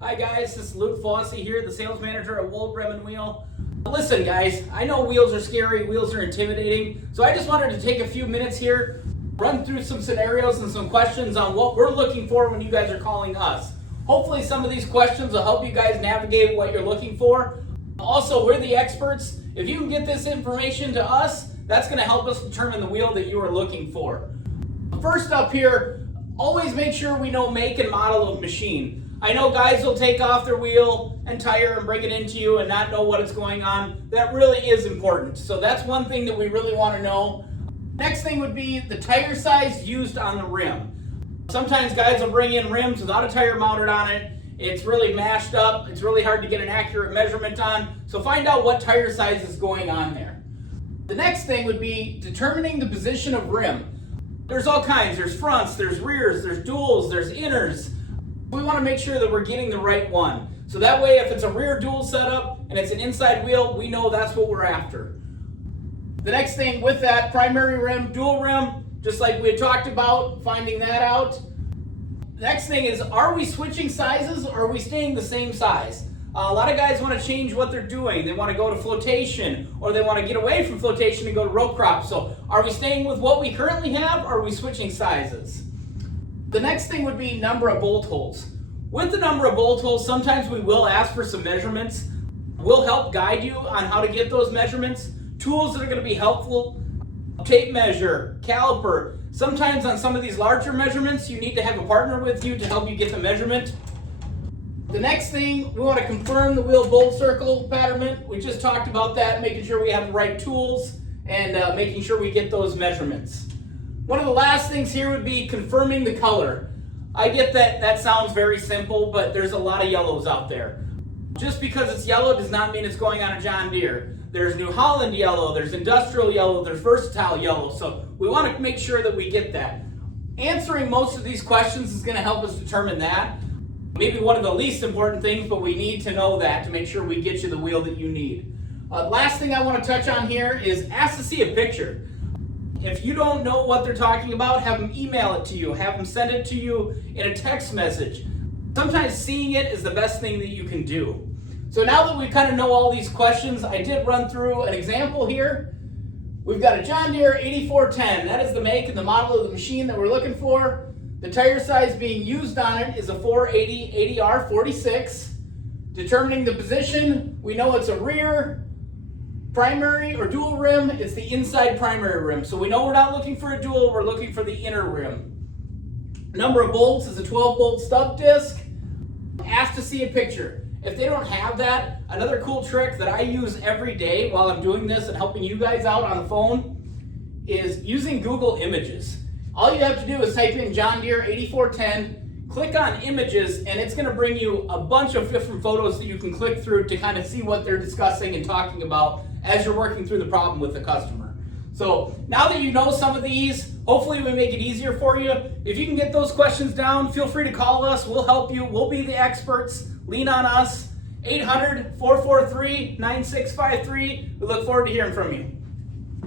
Hi guys, this is Luke Fossey here, the sales manager at Wold Rim and Wheel. Listen guys, I know wheels are scary, wheels are intimidating, so I just wanted to take a few minutes here, run through some scenarios and some questions on what we're looking for when you guys are calling us. Hopefully some of these questions will help you guys navigate what you're looking for. Also, we're the experts. If you can get this information to us, that's going to help us determine the wheel that you are looking for. First up here, always make sure we know make and model of machine. I know guys will take off their wheel and tire and bring it into you and not know what is going on. That really is important. So that's one thing that we really want to know. Next thing would be the tire size used on the rim. Sometimes guys will bring in rims without a tire mounted on it. It's really mashed up. It's really hard to get an accurate measurement on. So find out what tire size is going on there. The next thing would be determining the position of rim. There's all kinds. There's fronts, there's rears, there's duals, there's inners. We want to make sure that we're getting the right one. So that way, if it's a rear dual setup and it's an inside wheel, we know that's what we're after. The next thing with that, primary rim, dual rim, just like we had talked about, finding that out. The next thing is, are we switching sizes or are we staying the same size? A lot of guys want to change what they're doing. They want to go to flotation or they want to get away from flotation and go to row crop. So are we staying with what we currently have or are we switching sizes? The next thing would be number of bolt holes. With the number of bolt holes, sometimes we will ask for some measurements. We'll help guide you on how to get those measurements. Tools that are going to be helpful, tape measure, caliper. Sometimes on some of these larger measurements, you need to have a partner with you to help you get the measurement. The next thing, we want to confirm the wheel bolt circle patterment. We just talked about that, making sure we have the right tools and making sure we get those measurements. One of the last things here would be confirming the color. I get that sounds very simple, but there's a lot of yellows out there. Just because it's yellow does not mean it's going on a John Deere. There's New Holland yellow, there's industrial yellow, there's versatile yellow, so we want to make sure that we get that. Answering most of these questions is going to help us determine that. Maybe one of the least important things, but we need to know that to make sure we get you the wheel that you need. Last thing I want to touch on here is ask to see a picture. If you don't know what they're talking about, have them email it to you, have them send it to you in a text message. Sometimes seeing it is the best thing that you can do. So now that we kind of know all these questions, I did run through an example here. We've got a John Deere 8410. That is the make and the model of the machine that we're looking for. The tire size being used on it is a 480 80R 46. Determining the position, we know it's a rear, primary or dual rim. It's the inside primary rim. So we know we're not looking for a dual, we're looking for the inner rim. Number of bolts is a 12 bolt stub disc. Ask to see a picture. If they don't have that, another cool trick that I use every day while I'm doing this and helping you guys out on the phone is using Google Images. All you have to do is type in John Deere 8410, click on images, and it's going to bring you a bunch of different photos that you can click through to kind of see what they're discussing and talking about as you're working through the problem with the customer. So now that you know some of these, hopefully we make it easier for you. If you can get those questions down, feel free to call us. We'll help you. We'll be the experts. Lean on us. 800-443-9653. We look forward to hearing from you.